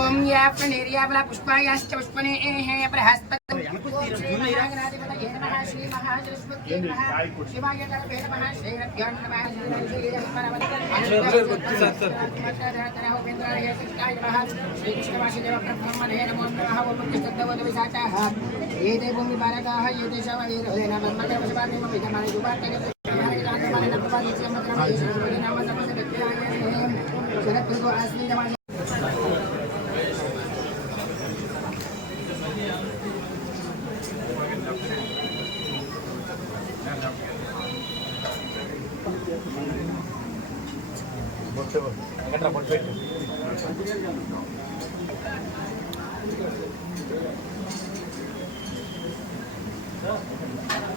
ओम या प्रणेर्याबला पुष्पायाश्च पुष्पने हे बृहस्पति श्री महासरस्वती शिवाय तर्फे नमः श्री रत्यान नमः श्री कृष्णवासुदेव ब्रह्मणे नमो नमः ओम कृष्णदेव विसाचाः ये देवो विबारकाः ये देशवादे नमः ब्रह्मकर्मसभाने मम विद्यमाने युवार्तने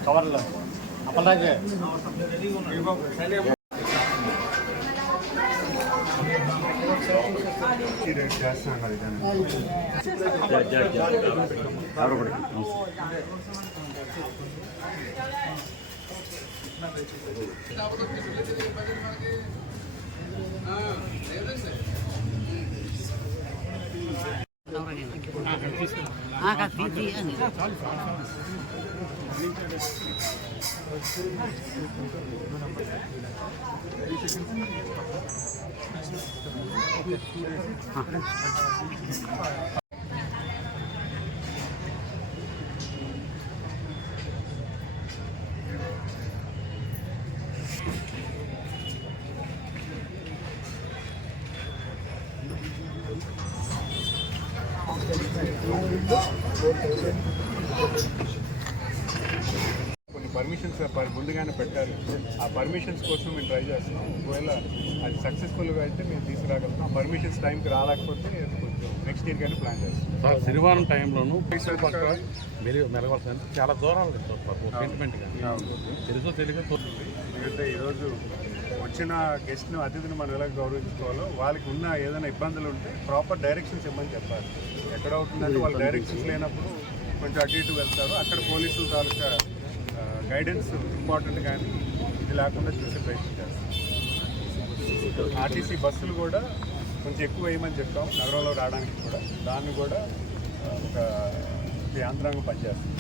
कवर अपलागे కొన్ని పర్మిషన్స్ ముందుగానే పెట్టారు. ఆ పర్మిషన్స్ కోసం మేము ట్రై చేస్తున్నాం. ఒకవేళ అది సక్సెస్ఫుల్గా అయితే మేము తీసుకురాగలుగుతాం. ఆ పర్మిషన్స్ టైంకి రాలేకపోతే కొంచెం నెక్స్ట్ ఇయర్ కానీ ప్లాన్ చేస్తాం. శనివారం టైంలోనూ మెలగవలసిన చాలా దూరాలు తెలుసో తెలియదు. ఎందుకంటే ఈరోజు వచ్చిన గెస్ట్ను అతిథిని మనం ఎలా గౌరవించుకోవాలో వాళ్ళకి ఉన్న ఏదైనా ఇబ్బందులు ఉంటే ప్రాపర్ డైరెక్షన్స్ ఇవ్వమని చెప్పాలి. ఎక్కడ అవుతుందంటే వాళ్ళు డైరెక్షన్స్ లేనప్పుడు కొంచెం అటు ఇటు వెళ్తారు. అక్కడ పోలీసుల తాలూకా గైడెన్స్ ఇంపార్టెంట్, కానీ ఇది లేకుండా చూసే ప్రయత్నం చేస్తాం. ఆర్టీసీ బస్సులు కూడా కొంచెం ఎక్కువ వేయమని చెప్పాం నగరంలో రావడానికి కూడా. దాన్ని కూడా ఒక యాంత్రాంగం పనిచేస్తుంది.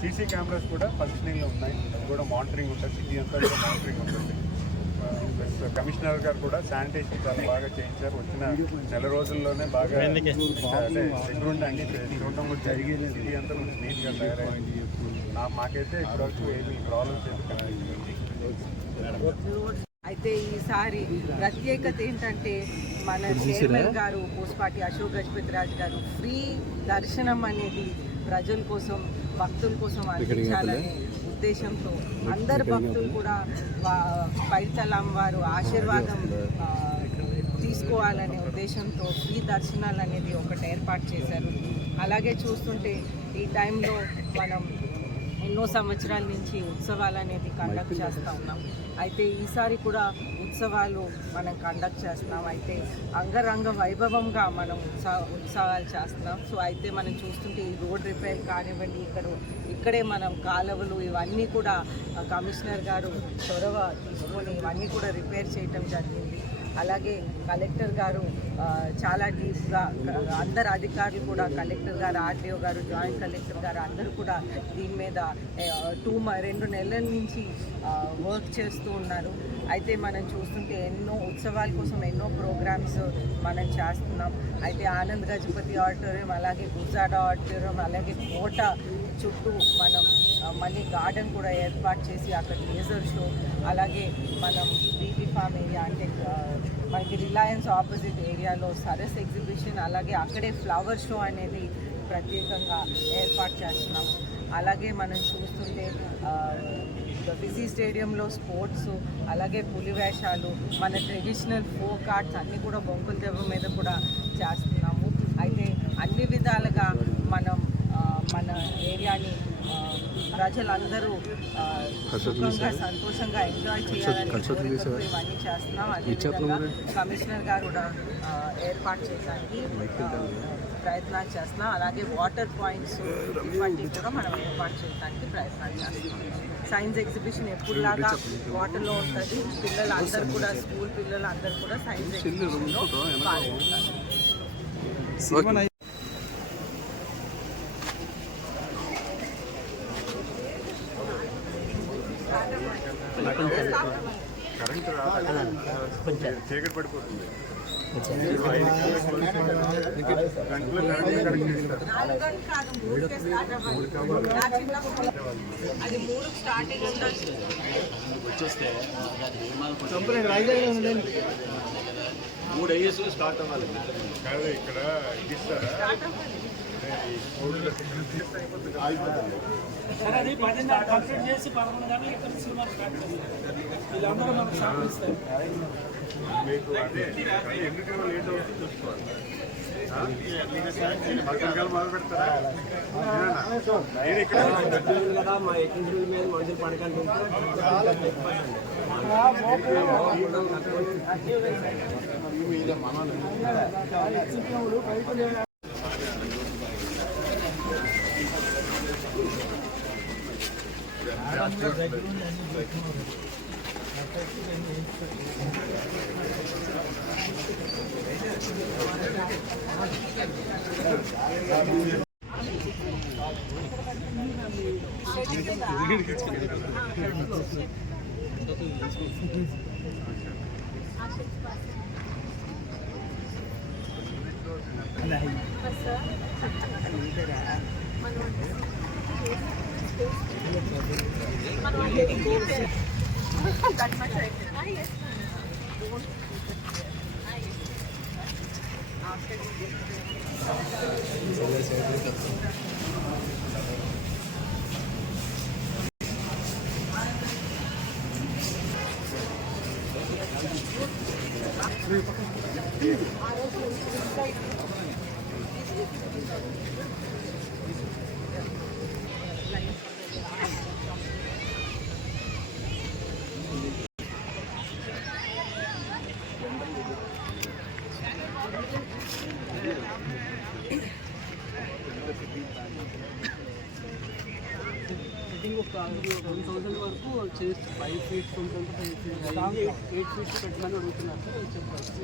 సీసీ కెమెరాస్ కూడా ఫంక్షనింగ్లో ఉన్నాయి. అది కూడా మానిటరింగ్ ఉంటుంది. సిటీ అంతా కూడా మానిటరింగ్ ఉంటుంది. కమిషనర్ గారు కూడా శానిటేషన్ చాలా బాగా చేయించారు. వచ్చిన నెల రోజుల్లోనే బాగా దగ్గరుండి అన్ని చూడడం కూడా జరిగింది. సిటీ అంతా కొంచెం నీట్గా తయారైంది. మాకైతే ఇప్పటివరకు ఏమి ప్రాబ్లమ్స్ అయితే ఈసారి ప్రత్యేకత ఏంటంటే మన చైర్మన్ గారు పూసపాటి అశోక్ గజపతిరాజు గారు ఫ్రీ దర్శనం అనేది ప్రజల కోసం, భక్తుల కోసం అందించాలనే ఉద్దేశంతో అందరు భక్తులు కూడా పైడితల్లి వారు ఆశీర్వాదం తీసుకోవాలనే ఉద్దేశంతో ఫ్రీ దర్శనాలు అనేది ఒకటి ఏర్పాటు చేశారు. అలాగే చూస్తుంటే ఈ టైంలో మనం ఎన్నో సంవత్సరాల నుంచి ఉత్సవాలు అనేది కండక్ట్ చేస్తూ ఉన్నాం. అయితే ఈసారి కూడా ఉత్సవాలు మనం కండక్ట్ చేస్తున్నాం. అయితే అంగరంగ వైభవంగా మనం ఉత్సవాలు చేస్తున్నాం. సో అయితే మనం చూస్తుంటే ఈ రోడ్ రిపేర్ కానివ్వండి, ఇక్కడే మనం కాలువలు ఇవన్నీ కూడా కమిషనర్ గారు చొరవ తీసుకొని ఇవన్నీ కూడా రిపేర్ చేయటం జరిగింది. అలాగే కలెక్టర్ గారు చాలా డీప్గా అందరు అధికారులు కూడా, కలెక్టర్ గారు, ఆర్టీఓ గారు, జాయింట్ కలెక్టర్ గారు అందరూ కూడా దీని మీద 2 నెలల నుంచి వర్క్ చేస్తూ ఉన్నారు. అయితే మనం చూస్తుంటే ఎన్నో ఉత్సవాల కోసం ఎన్నో ప్రోగ్రామ్స్ మనం చేస్తున్నాం. అయితే ఆనంద్ గజపతి ఆడిటోరియం, అలాగే గుజాడ ఆడిటోరియం, అలాగే కోట చుట్టూ మనం మళ్ళీ గార్డెన్ కూడా ఏర్పాటు చేసి అక్కడ లేజర్ షో, అలాగే మనం బీబీ ఫామ్ ఏరియా అంటే మనకి రిలయన్స్ ఆపోజిట్ ఏరియాలో సరస్ ఎగ్జిబిషన్, అలాగే అక్కడే ఫ్లవర్ షో అనేది ప్రత్యేకంగా ఏర్పాటు చేస్తున్నాము. అలాగే మనం చూస్తుంటే బిజీ స్టేడియంలో స్పోర్ట్స్, అలాగే పులివేషాలు, మన ట్రెడిషనల్ ఫోక్ ఆర్ట్స్ అన్నీ కూడా బొంకుల దెబ్బ మీద కూడా చేస్తున్నాము. అయితే అన్ని విధాలుగా మనం మన ఏరియాని ప్రజలందరూ సుఖంగా సంతోషంగా ఎంజాయ్ చేయాలని ఇవన్నీ చేస్తున్నాం. అదేవిధంగా కమిషనర్ గారు కూడా ఏర్పాటు చేయడానికి ప్రయత్నాలు చేస్తున్నాం. అలాగే వాటర్ పాయింట్స్ ఇవన్నీ కూడా మనం ఏర్పాటు చేయడానికి ప్రయత్నాలు చేస్తున్నాం. సైన్స్ ఎగ్జిబిషన్ ఎప్పుడులాగా వాటర్లో ఉంటుంది. పిల్లలందరూ కూడా స్కూల్ పిల్లలందరూ కూడా సైన్స్ ఎగ్జిబిషన్లో పాల్గొంటారు. కరెంట్ చీకటి పడిపోతుంది. అది 3 స్టార్టింగ్ ఉంటుంది. వచ్చేస్తే 3 అయ్యేసులు స్టార్ట్ అవ్వాలి. కాదు ఇక్కడ ఇది ఇస్తారా? సార్ అది 10:30 కంప్లీట్ చేసి 11 గంటలకు ఇక్కడ సినిమా స్టార్ట్ చేస్తారు. వీళ్ళందరూ మనకు సహకరిస్తారు. మీకు అదే ఎందుకు లేట్ అవుతుంది చూసుకోవాలి. పక్కన మొదలు పెడతారా? నేను ఇక్కడ కదా మా ఎక్కించుల మీద మనుషులు పడకంటుంటే ఒక 1000 వరకు చేసి 5 feet ఉంటుంది, 5 feet 8 feet పెట్టమని అడుగుతున్నారు సార్. చెప్పారు సార్.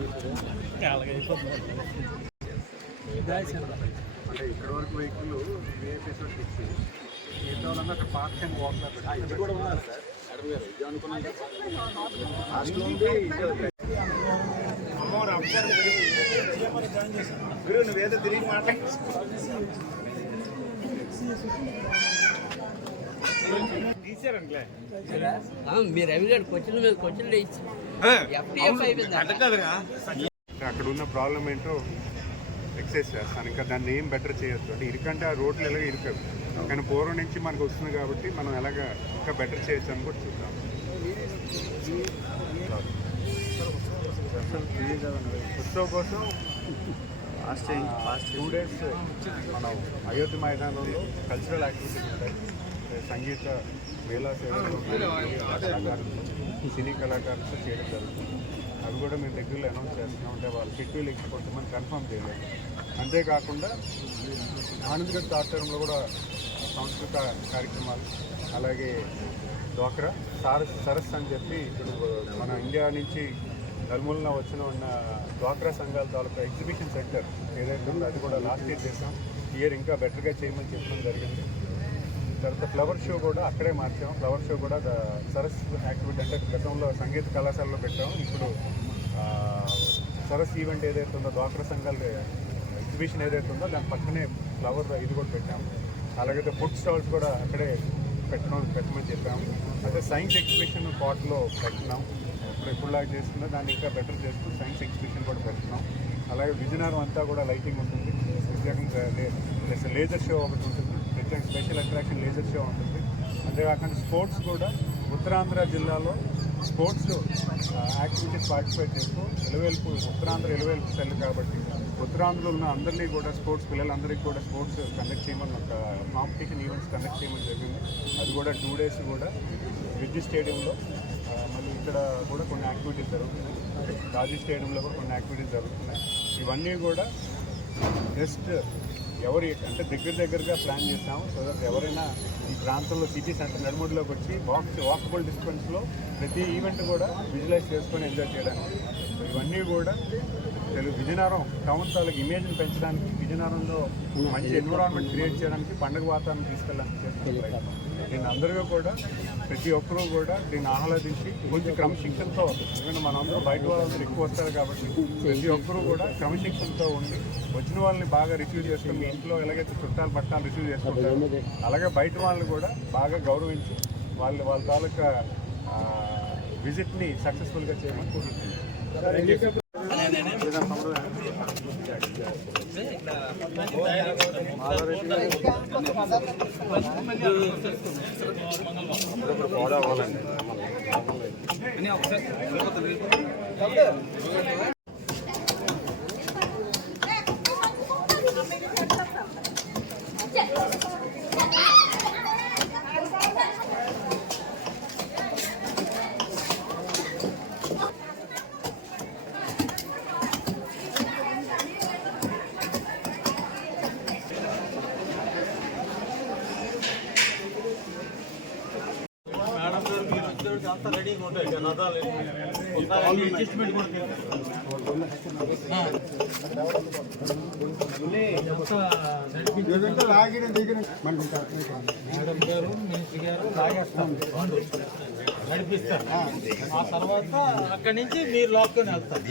అది అంటే ఇక్కడ వరకు వెహికల్ వేపేసరికి ఇచ్చి మిగతా వాళ్ళంతా అక్కడ పార్క్ అండ్ వాక్ ఇది కూడా ఉన్నారు సార్. గురు నువ్వేదో తిరిగి మాట్లాడి మీరు అవిగాడు క్వశ్చన్ మీద క్వశ్చన్ ఇచ్చి అక్కడ ఉన్న ప్రాబ్లం ఏంటో ఎక్సైజ్ చేస్తాను. ఇంకా దాన్ని ఏం బెటర్ చేయొచ్చు అంటే ఇరుకంటే ఆ రోడ్లు ఎలాగ ఇరుకదు, కానీ పూర్వం నుంచి మనకు వస్తుంది కాబట్టి మనం ఎలాగ ఇంకా బెటర్ చేయొచ్చు అని కూడా చూద్దాం. ఉత్సవం కోసం లాస్ట్ 2 days మనం అయోధ్య మైదానంలో కల్చరల్ యాక్టివిటీస్ ఉంటాయి. సంగీత మేళా కళాకారులు, సినీ కళాకారులతో చేయడం జరుగుతుంది. అవి కూడా మేము దగ్గరలో అనౌన్స్ చేస్తున్నాం. అంటే వాళ్ళు షెడ్యూల్ కొంతమంది కన్ఫర్మ్ చేయలేదు. అంతేకాకుండా ఆనందగఢ్ ఆధ్వర్యంలో కూడా సాంస్కృతిక కార్యక్రమాలు, అలాగే డ్వాక్రా సరస్సు అని చెప్పి ఇప్పుడు మన ఇండియా నుంచి నలుమూలన ఉన్న డ్వాక్రా సంఘాల తాలూకా ఎగ్జిబిషన్ సెంటర్ ఏదైతే ఉందో అది కూడా లాస్ట్ ఇయర్ చేసాం. ఇయర్ ఇంకా బెటర్గా చేయమని చెప్పడం జరిగింది. తర్వాత ఫ్లవర్ షో కూడా అక్కడే మార్చాం. ఫ్లవర్ షో కూడా సరస్ యాక్టివిటీ అంటే గతంలో సంగీత కళాశాలలో పెట్టాము. ఇప్పుడు సరస్ ఈవెంట్ ఏదైతే ఉందో డ్వాక్రా సంఘాల ఎగ్జిబిషన్ ఏదైతే ఉందో దాని పక్కనే ఫ్లవర్ ఇది కూడా పెట్టాము. అలాగైతే ఫుడ్ స్టాల్స్ కూడా అక్కడే పెట్టమని చెప్పాము. అయితే సైన్స్ ఎగ్జిబిషన్ కోటలో పెట్టినాం. ఎప్పుడులాగా చేస్తుందో దాన్ని ఇంకా బెటర్ చేస్తూ సైన్స్ ఎగ్జిబిషన్ కూడా పెడుతున్నాం. అలాగే విజయనగరం అంతా కూడా లైటింగ్ ఉంటుంది. ప్రత్యేకంగా లేజర్ షో ఒకటి ఉంటుంది. ప్రత్యేక స్పెషల్ అట్రాక్షన్ లేజర్ షో ఉంటుంది. అంతేకాకుండా స్పోర్ట్స్ కూడా ఉత్తరాంధ్ర జిల్లాలో స్పోర్ట్స్ యాక్టివిటీస్ పార్టిసిపేట్ చేస్తూ ఉత్తరాంధ్ర ఎలువేల్పు సెల్ కాబట్టి ఉత్తరాంధ్రలో ఉన్న అందరినీ కూడా స్పోర్ట్స్ పిల్లలందరికీ కూడా స్పోర్ట్స్ కండక్ట్ చేయమని ఒక కాంపిటీషన్ ఈవెంట్స్ కండక్ట్ చేయమని జరిగింది. అది కూడా 2 days కూడా విద్యుత్ స్టేడియంలో, మళ్ళీ ఇక్కడ కూడా కొన్ని యాక్టివిటీస్ జరుగుతున్నాయి. రాజీ స్టేడియంలో కూడా కొన్ని యాక్టివిటీస్ జరుగుతున్నాయి. ఇవన్నీ కూడా జస్ట్ అంటే దగ్గరగా ప్లాన్ చేస్తాము. సో దట్ ఎవరైనా ఈ ప్రాంతంలో సిటీ సెంటర్ నడుముడిలోకి వచ్చి వాకబుల్ డిస్టెన్స్లో ప్రతి ఈవెంట్ కూడా విజువలైజ్ చేసుకొని ఎంజాయ్ చేయడానికి. ఇవన్నీ కూడా విజయనగరం టౌన్ తాలూకు ఇమేజ్ని పెంచడానికి, విజయనగరంలో మంచి ఎన్విరాన్మెంట్ క్రియేట్ చేయడానికి, పండుగ వాతావరణం తీసుకెళ్ళడానికి చేస్తున్నాం. దీన్ని అందరికీ కూడా ప్రతి ఒక్కరూ కూడా దీన్ని ఆహ్లాదించి కొంచెం క్రమశిక్షణతో, ఎందుకంటే మనందరూ బయట వాళ్ళందరూ ఎక్కువ వస్తారు కాబట్టి ప్రతి ఒక్కరూ కూడా క్రమశిక్షణతో ఉండి వచ్చిన వాళ్ళని బాగా రిసీవ్ చేసుకుని, మీ ఇంట్లో ఎలాగైతే చుట్టాలు పట్టాలు రిసీవ్ చేసుకుంటారు అలాగే బయట వాళ్ళని కూడా బాగా గౌరవించి వాళ్ళ తాలూకా విజిట్ని సక్సెస్ఫుల్గా చేయమని కోరుకుంటున్నాను. రెడీగా ఉంటాయి రథాలు అడ్జస్ట్మెంట్ కూడా మేడం గారు మినిస్టర్ గారు లాగేస్తాం, నడిపిస్తారు. ఆ తర్వాత అక్కడి నుంచి మీరు లాక్కొని వెళ్తారు.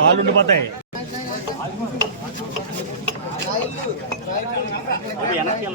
కాళ్ళు ఉండిపోతాయి. వెనక్కి